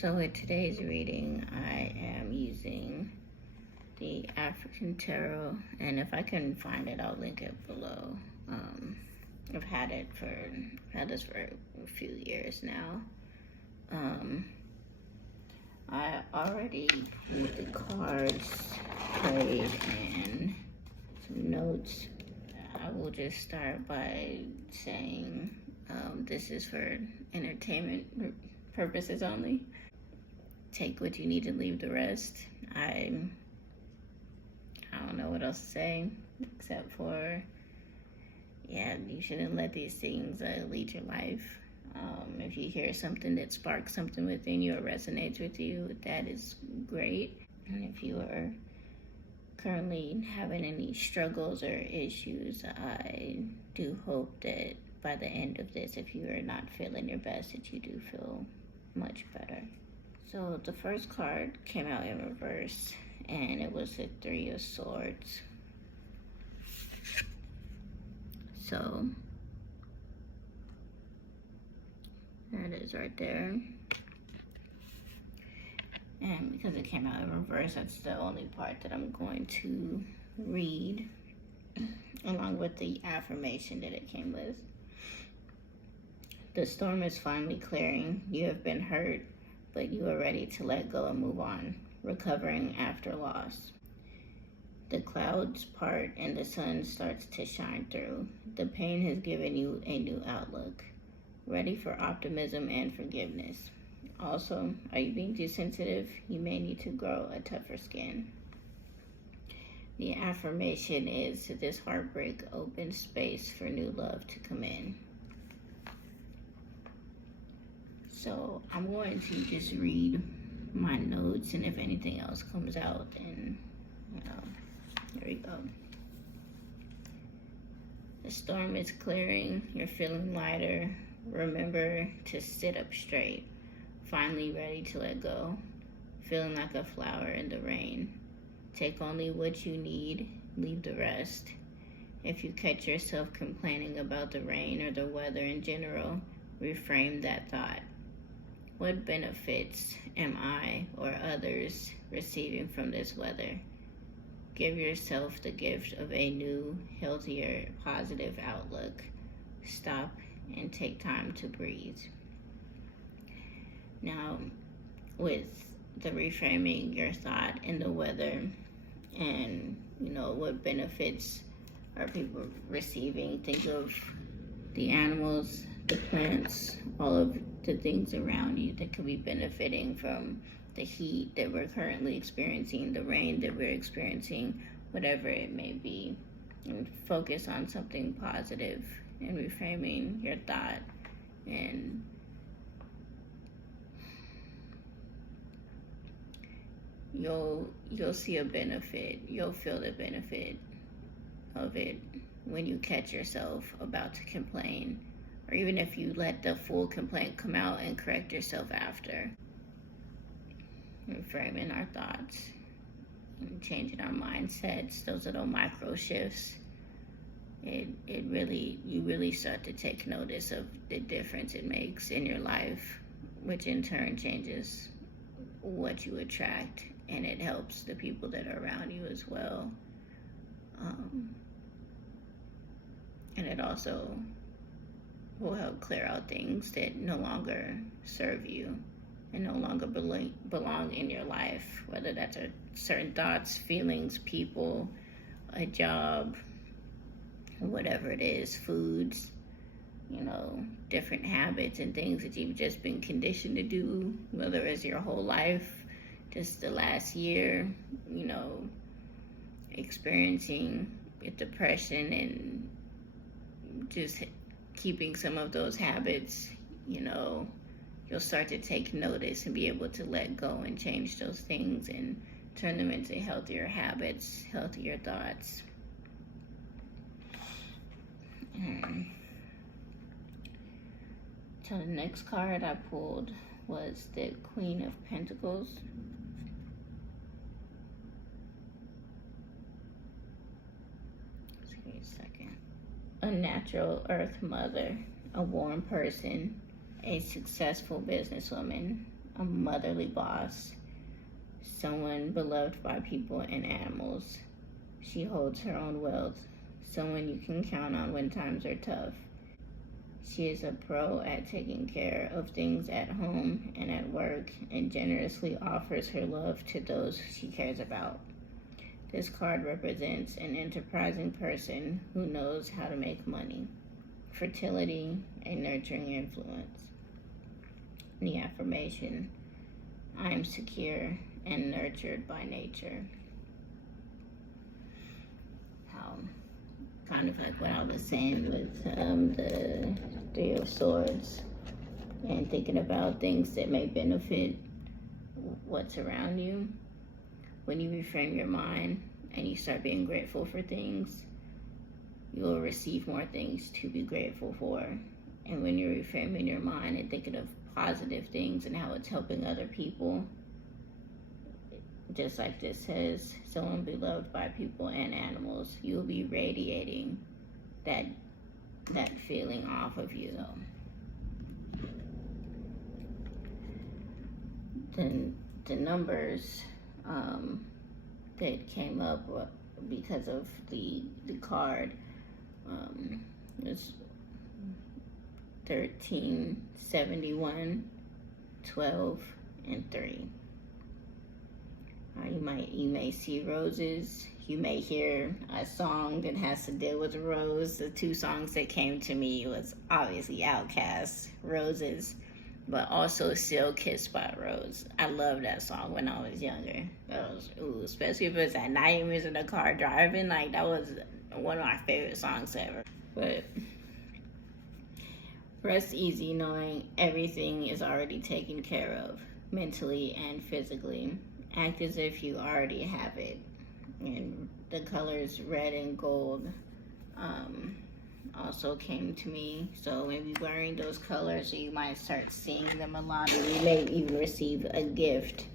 So with today's reading, I am using the African Tarot, and if I can find it, I'll link it below. I've had this for a few years now. I already pulled the cards, prayed, and some notes. I will just start by saying this is for entertainment purposes only. Take what you need and leave the rest. I don't know what else to say except for, you shouldn't let these things lead your life. If you hear something that sparks something within you or resonates with you, that is great. And if you are currently having any struggles or issues, I do hope that by the end of this, if you are not feeling your best, that you do feel much better. So the first card came out in reverse, and it was the Three of Swords. So that is right there. And because it came out in reverse, that's the only part that I'm going to read, along with the affirmation that it came with. The storm is finally clearing. You have been hurt, but you are ready to let go and move on, recovering after loss. The clouds part and the sun starts to shine through. The pain has given you a new outlook, ready for optimism and forgiveness. Also, are you being too sensitive? You may need to grow a tougher skin. The affirmation is, this heartbreak opens space for new love to come in. So I'm going to just read my notes, and if anything else comes out, then, here we go. The storm is clearing. You're feeling lighter. Remember to sit up straight. Finally ready to let go. Feeling like a flower in the rain. Take only what you need. Leave the rest. If you catch yourself complaining about the rain or the weather in general, reframe that thought. What benefits am I or others receiving from this weather? Give yourself the gift of a new, healthier, positive outlook. Stop and take time to breathe. Now, with the reframing your thought in the weather and, what benefits are people receiving, think of the animals, the plants, all of the things around you that could be benefiting from the heat that we're currently experiencing, the rain that we're experiencing, whatever it may be. And focus on something positive and reframing your thought, and you'll see a benefit. You'll feel the benefit of it when you catch yourself about to complain, or even if you let the full complaint come out and correct yourself after. Reframing our thoughts and changing our mindsets, those little micro shifts, you really start to take notice of the difference it makes in your life, which in turn changes what you attract, and it helps the people that are around you as well. And it also will help clear out things that no longer serve you and no longer belong in your life, whether that's certain thoughts, feelings, people, a job, whatever it is, foods, different habits and things that you've just been conditioned to do, whether it's your whole life, just the last year, experiencing depression and just keeping some of those habits, you'll start to take notice and be able to let go and change those things and turn them into healthier habits, healthier thoughts. So the next card I pulled was the Queen of Pentacles. Just give me a second. A natural earth mother, a warm person, a successful businesswoman, a motherly boss, someone beloved by people and animals. She holds her own wealth, someone you can count on when times are tough. She is a pro at taking care of things at home and at work and generously offers her love to those she cares about. This card represents an enterprising person who knows how to make money. Fertility, a nurturing influence. The affirmation, I am secure and nurtured by nature. Kind of like what I was saying with the Three of Swords and thinking about things that may benefit what's around you. When you reframe your mind and you start being grateful for things, you will receive more things to be grateful for. And when you're reframing your mind and thinking of positive things and how it's helping other people, just like this says, someone beloved by people and animals, you'll be radiating that feeling off of you. Then the numbers that came up because of the card was 13, 71, 12, and 3. You may see roses. You may hear a song that has to deal with a rose. The two songs that came to me was obviously Outkast, Roses, but also Still Kissed by a Rose. I loved that song when I was younger. Especially if it's at night and we was in the car driving, like that was one of my favorite songs ever. But rest easy knowing everything is already taken care of, mentally and physically. Act as if you already have it. And the colors red and gold also came to me. So maybe wearing those colors, you might start seeing them a lot. And you may even receive a gift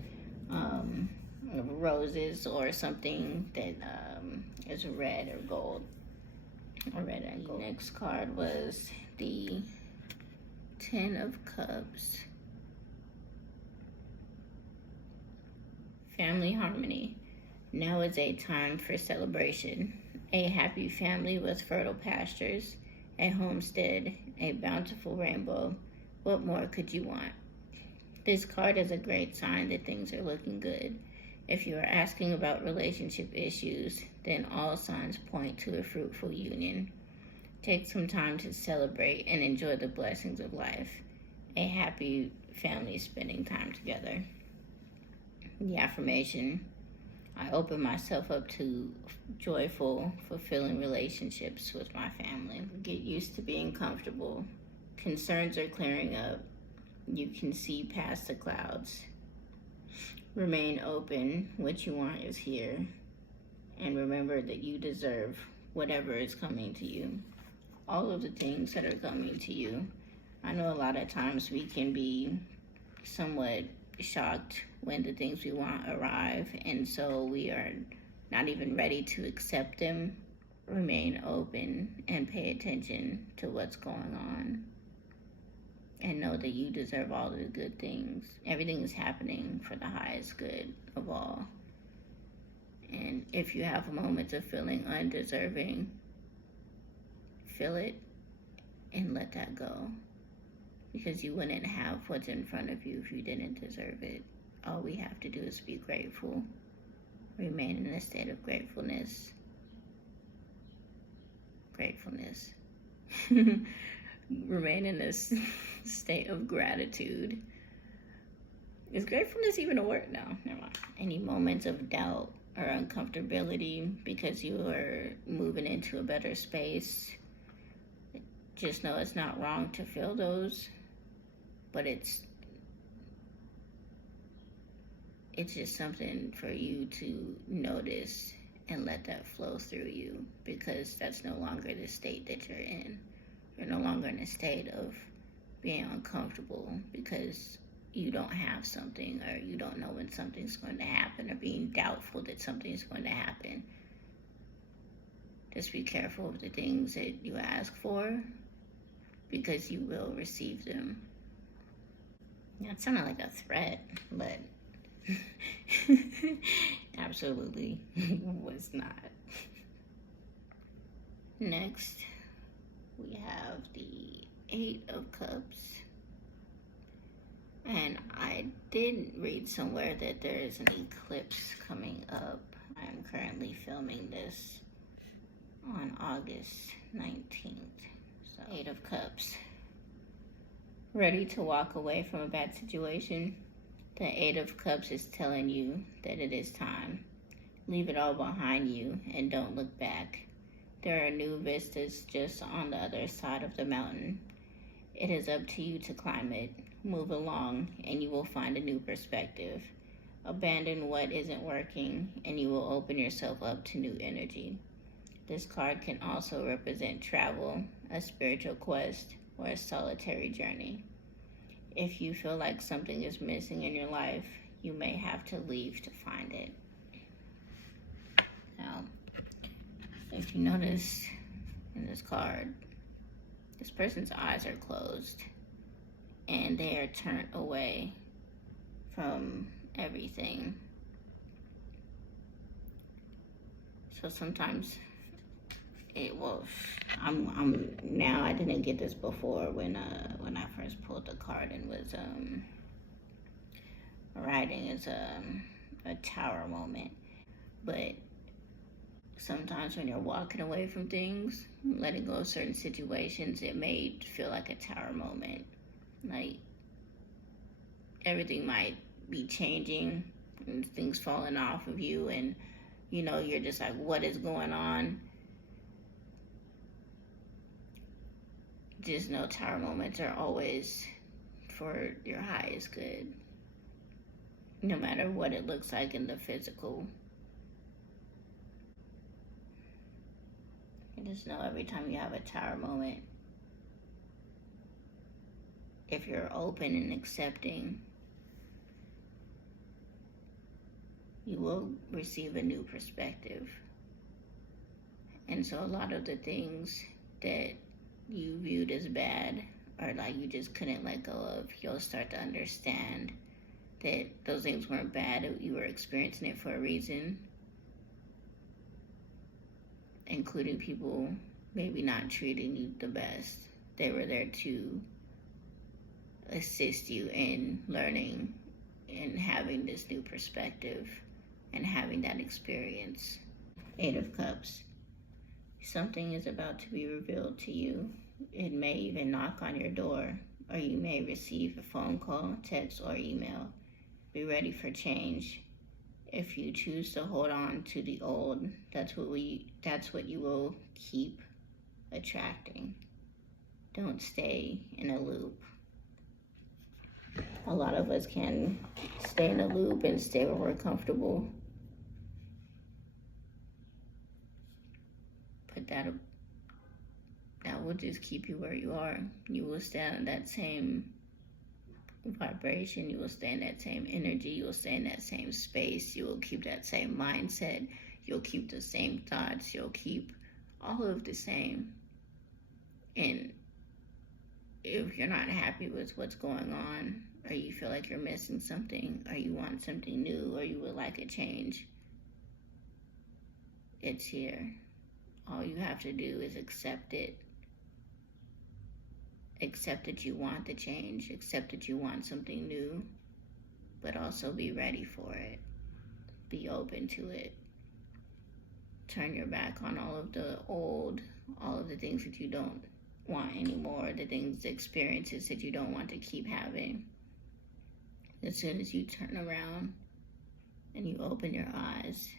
of roses or something that is red or gold. Or red and gold. Next card was the Ten of Cups. Family harmony. Now is a time for celebration. A happy family with fertile pastures, a homestead, a bountiful rainbow. What more could you want? This card is a great sign that things are looking good. If you are asking about relationship issues, then all signs point to a fruitful union. Take some time to celebrate and enjoy the blessings of life. A happy family spending time together. The affirmation, I open myself up to joyful, fulfilling relationships with my family. Get used to being comfortable. Concerns are clearing up. You can see past the clouds. Remain open. What you want is here. And remember that you deserve whatever is coming to you. All of the things that are coming to you. I know a lot of times we can be somewhat shocked when the things we want arrive, and so we are not even ready to accept them. Remain open and pay attention to what's going on, and know that you deserve all of the good things. Everything is happening for the highest good of all. And if you have moments of feeling undeserving, feel it and let that go. Because you wouldn't have what's in front of you if you didn't deserve it. All we have to do is be grateful. Remain in a state of gratefulness. Gratefulness. Remain in this state of gratitude. Is gratefulness even a word? No, never mind. Any moments of doubt or uncomfortability because you are moving into a better space, just know it's not wrong to feel those. But it's just something for you to notice and let that flow through you, because that's no longer the state that you're in. You're no longer in a state of being uncomfortable because you don't have something, or you don't know when something's going to happen, or being doubtful that something's going to happen. Just be careful of the things that you ask for, because you will receive them. That sounded like a threat, but absolutely was not. Next, we have the Eight of Cups. And I did read somewhere that there is an eclipse coming up. I am currently filming this on August 19th. So, Eight of Cups. Ready to walk away from a bad situation? The Eight of Cups is telling you that it is time. Leave it all behind you and don't look back. There are new vistas just on the other side of the mountain. It is up to you to climb it. Move along and you will find a new perspective. Abandon what isn't working and you will open yourself up to new energy. This card can also represent travel, a spiritual quest, or a solitary journey. If you feel like something is missing in your life, you may have to leave to find it. Now, if you notice in this card, this person's eyes are closed and they are turned away from everything. So sometimes I'm now, I didn't get this before when I first pulled the card and was writing as a tower moment. But sometimes when you're walking away from things, letting go of certain situations, it may feel like a tower moment. Like everything might be changing and things falling off of you, and you're just like, what is going on? Just know tower moments are always for your highest good, no matter what it looks like in the physical. And just know every time you have a tower moment, if you're open and accepting, you will receive a new perspective. And so a lot of the things that you viewed as bad, or like you just couldn't let go of, you'll start to understand that those things weren't bad. You were experiencing it for a reason, including people maybe not treating you the best. They were there to assist you in learning and having this new perspective and having that experience. Eight of Cups. Something is about to be revealed to you. It may even knock on your door, or you may receive a phone call, text, or email. Be ready for change. If you choose to hold on to the old, that's what you will keep attracting. Don't stay in a loop. A lot of us can stay in a loop and stay where we're comfortable. But that will just keep you where you are. You will stay in that same vibration. You will stay in that same energy. You will stay in that same space. You will keep that same mindset. You'll keep the same thoughts. You'll keep all of the same. And if you're not happy with what's going on, or you feel like you're missing something, or you want something new, or you would like a change, it's here. All you have to do is accept it. Accept that you want the change. Accept that you want something new, but also be ready for it. Be open to it. Turn your back on all of the old, all of the things that you don't want anymore, the experiences that you don't want to keep having. As soon as you turn around and you open your eyes,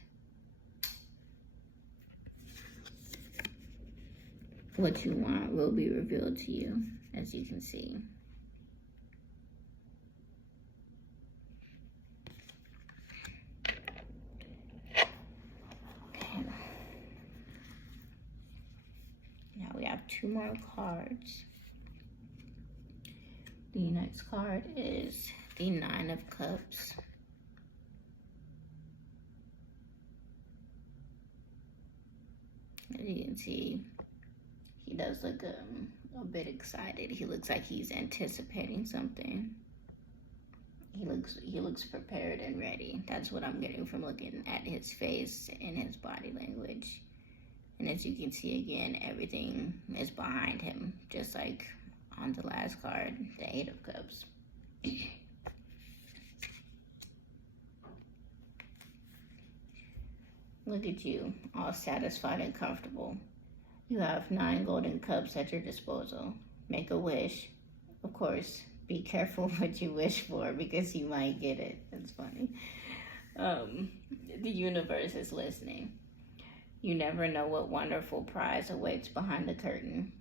what you want will be revealed to you, as you can see. Okay. Now we have two more cards. The next card is the Nine of Cups. As you can see, he does look a bit excited. He looks like he's anticipating something. he looks prepared and ready. That's what I'm getting from looking at his face and his body language. And as you can see again, everything is behind him, just like on the last card, the Eight of Cups. Look at you, all satisfied and comfortable. You have 9 golden cups at your disposal. Make a wish. Of course, be careful what you wish for because you might get it. That's funny. The universe is listening. You never know what wonderful prize awaits behind the curtain.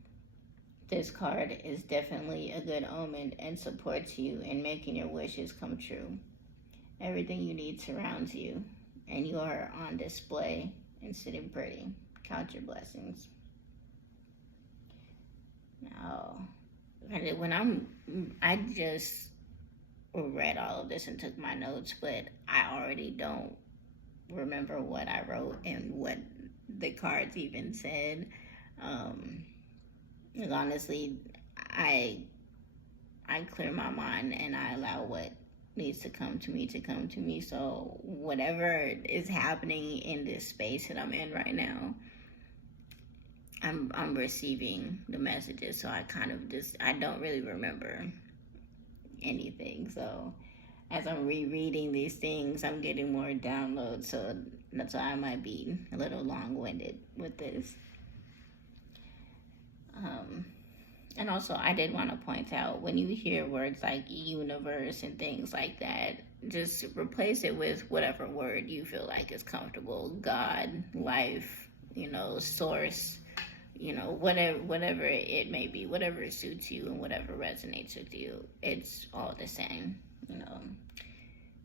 This card is definitely a good omen and supports you in making your wishes come true. Everything you need surrounds you, and you are on display and sitting pretty. Count your blessings. Now, I just read all of this and took my notes, but I already don't remember what I wrote and what the cards even said. Honestly, I clear my mind and I allow what needs to come to me. So whatever is happening in this space that I'm in right now, I'm receiving the messages. So I don't really remember anything. So as I'm rereading these things, I'm getting more downloads. So that's why I might be a little long-winded with this. And also, I did want to point out, when you hear words like universe and things like that, just replace it with whatever word you feel like is comfortable. God, life, source, whatever it may be, whatever suits you and whatever resonates with you. It's all the same,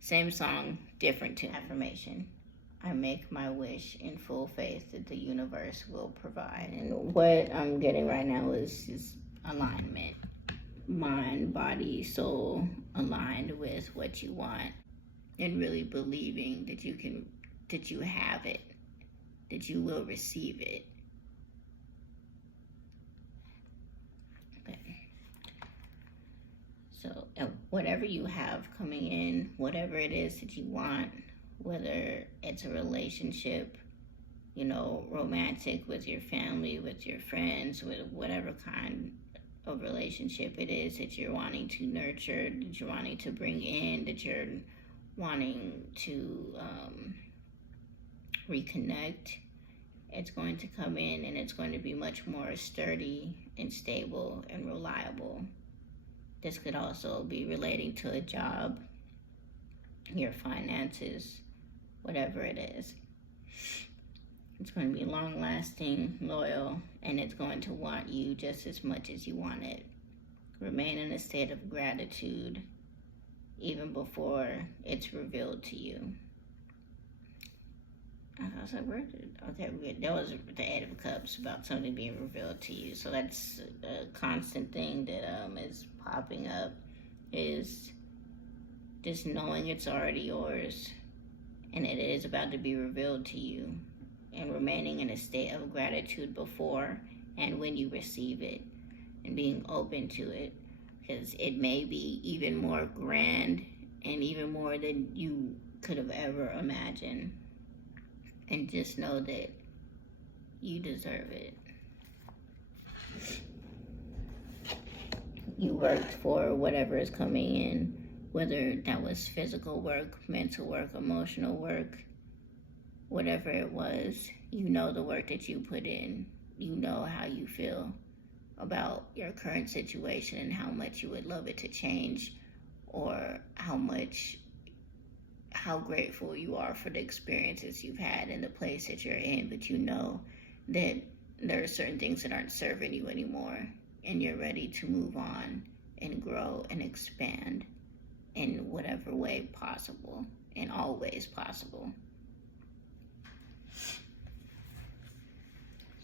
Same song, different tune. Affirmation. I make my wish in full faith that the universe will provide. And what I'm getting right now is alignment. Mind, body, soul aligned with what you want, and really believing that you have it, that you will receive it. Okay. So whatever you have coming in, whatever it is that you want, whether it's a relationship, romantic with your family, with your friends, with whatever kind of relationship it is that you're wanting to nurture, that you're wanting to bring in, that you're wanting to reconnect, it's going to come in and it's going to be much more sturdy and stable and reliable. This could also be relating to a job, your finances, whatever it is. It's going to be long-lasting, loyal, and it's going to want you just as much as you want it. Remain in a state of gratitude even before it's revealed to you. I was like, that was the Eight of Cups, about something being revealed to you. So that's a constant thing that is popping up, is just knowing it's already yours and it is about to be revealed to you, and remaining in a state of gratitude before and when you receive it, and being open to it, because it may be even more grand and even more than you could have ever imagined. And just know that you deserve it. You worked for whatever is coming in, whether that was physical work, mental work, emotional work, whatever it was. You know the work that you put in. You know how you feel about your current situation and how much you would love it to change, or how grateful you are for the experiences you've had and the place that you're in, but you know that there are certain things that aren't serving you anymore, and you're ready to move on and grow and expand in whatever way possible, in all ways possible.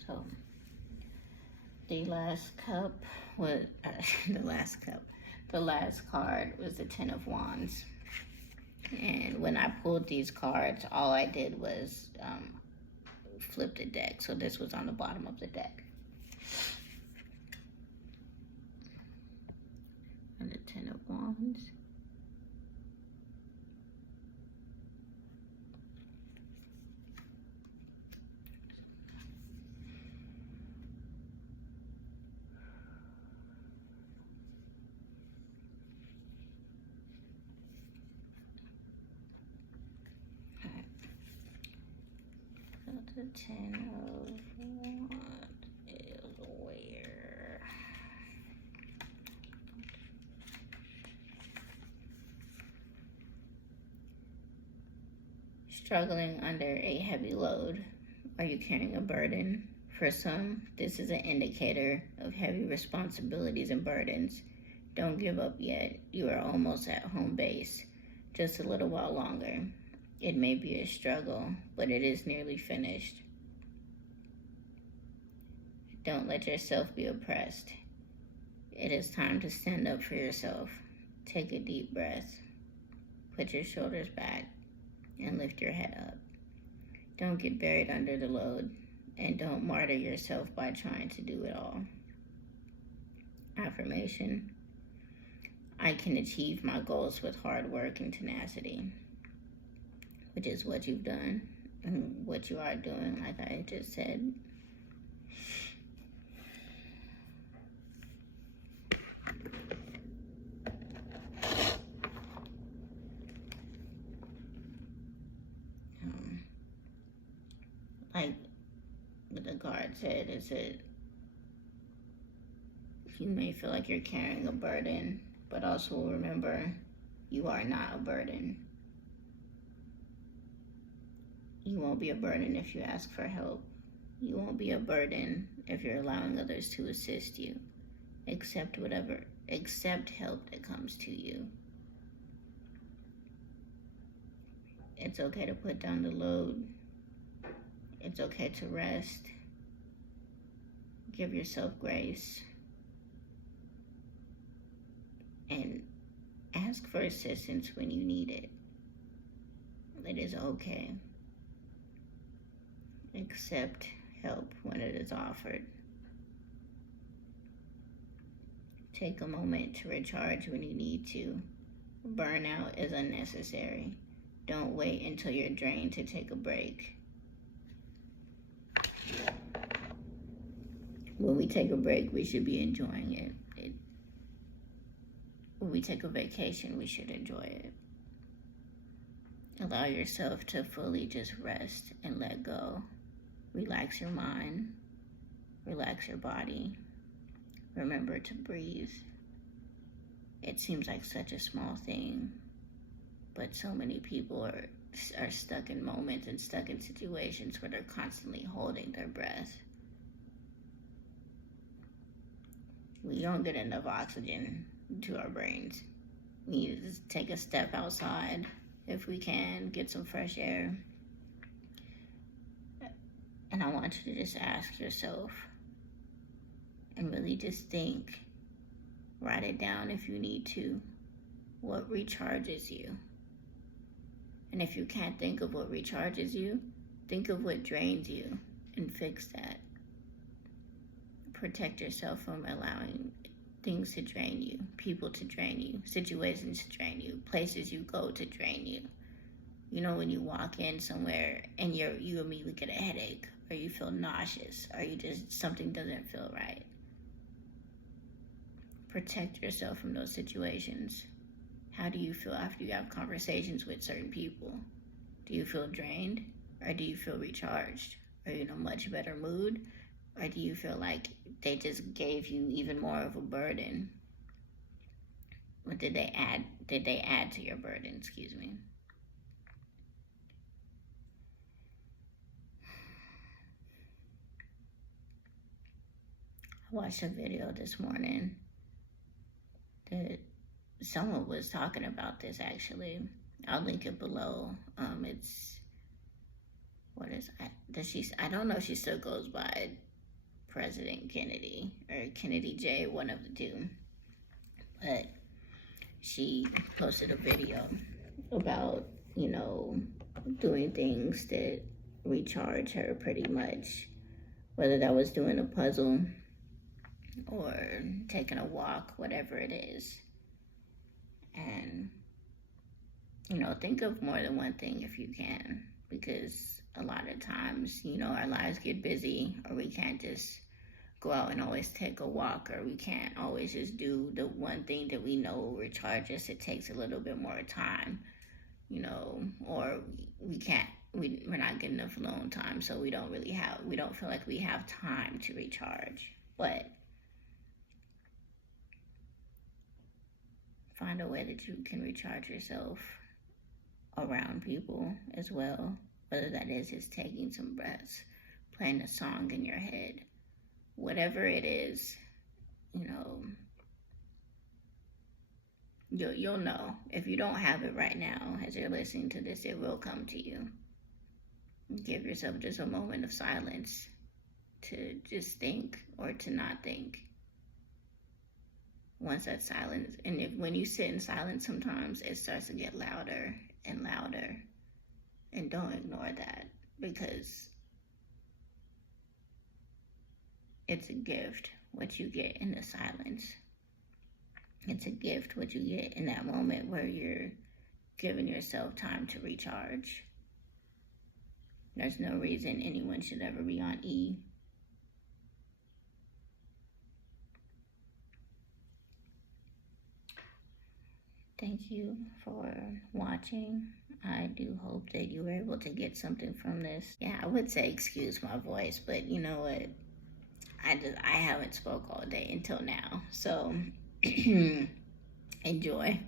So the last card was the Ten of Wands. And when I pulled these cards, all I did was flip the deck. So this was on the bottom of the deck. And the Ten of Wands. The 10 of Wands is where? Struggling under a heavy load. Are you carrying a burden? For some, this is an indicator of heavy responsibilities and burdens. Don't give up yet. You are almost at home base. Just a little while longer. It may be a struggle, but it is nearly finished. Don't let yourself be oppressed. It is time to stand up for yourself. Take a deep breath. Put your shoulders back and lift your head up. Don't get buried under the load, and don't martyr yourself by trying to do it all. Affirmation: I can achieve my goals with hard work and tenacity, which is what you've done and what you are doing, like I just said. Like what the card said, it said you may feel like you're carrying a burden, but also remember you are not a burden. You won't be a burden if you ask for help. You won't be a burden if you're allowing others to assist you. Accept help that comes to you. It's okay to put down the load. It's okay to rest. Give yourself grace. And ask for assistance when you need it. It is okay. Accept help when it is offered. Take a moment to recharge when you need to. Burnout is unnecessary. Don't wait until you're drained to take a break. When we take a break, we should be enjoying it. When we take a vacation, we should enjoy it. Allow yourself to fully just rest and let go. Relax your mind. Relax your body. Remember to breathe. It seems like such a small thing, but so many people are stuck in moments and stuck in situations where they're constantly holding their breath. We don't get enough oxygen to our brains. We need to just take a step outside if we can, get some fresh air. And I want you to just ask yourself and really just think, write it down if you need to, what recharges you. And if you can't think of what recharges you, think of what drains you and fix that. Protect yourself from allowing things to drain you, people to drain you, situations to drain you, places you go to drain you. You know, when you walk in somewhere and you immediately get a headache, or you feel nauseous, or something doesn't feel right. Protect yourself from those situations. How do you feel after you have conversations with certain people? Do you feel drained, or do you feel recharged? Are you in a much better mood, or do you feel like they just gave you even more of a burden? What did they add to your burden? Excuse me. I watched a video this morning that someone was talking about this, actually. I'll link it below. I don't know if she still goes by President Kennedy or Kennedy J, one of the two. But she posted a video about, doing things that recharge her pretty much. Whether that was doing a puzzle or taking a walk, whatever it is. And, think of more than one thing if you can, because a lot of times, our lives get busy, or we can't just go out and always take a walk, or we can't always just do the one thing that we know will recharge us. It takes a little bit more time, or we're not getting enough alone time, so we don't feel like we have time to recharge. But find a way that you can recharge yourself around people as well, whether that is just taking some breaths, playing a song in your head, whatever it is. You'll know. If you don't have it right now, as you're listening to this, it will come to you. Give yourself just a moment of silence to just think or to not think. Once that silence, and when you sit in silence, sometimes it starts to get louder and louder. And don't ignore that, because it's a gift what you get in the silence. It's a gift what you get in that moment where you're giving yourself time to recharge. There's no reason anyone should ever be on E. Thank you for watching. I do hope that you were able to get something from this. Yeah, I would say excuse my voice, but you know what? I haven't spoke all day until now, so enjoy.